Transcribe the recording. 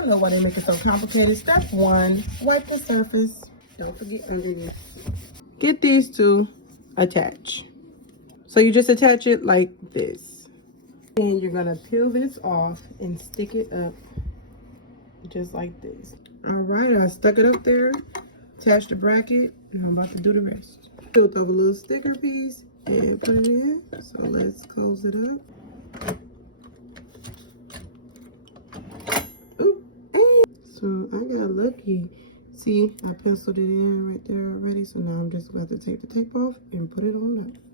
I don't know why they make it so complicated. Step 1, wipe the surface. Don't forget underneath. Get these two attached. So you just attach it like this. And you're gonna peel this off and stick it up just like this. All right, I stuck it up there, attached the bracket, and I'm about to do the rest. Built up a little sticker piece and put it in. So let's close it up. Ooh, hey. So I got lucky. See, I penciled it in right there already. So now I'm just about to take the tape off and put it on up.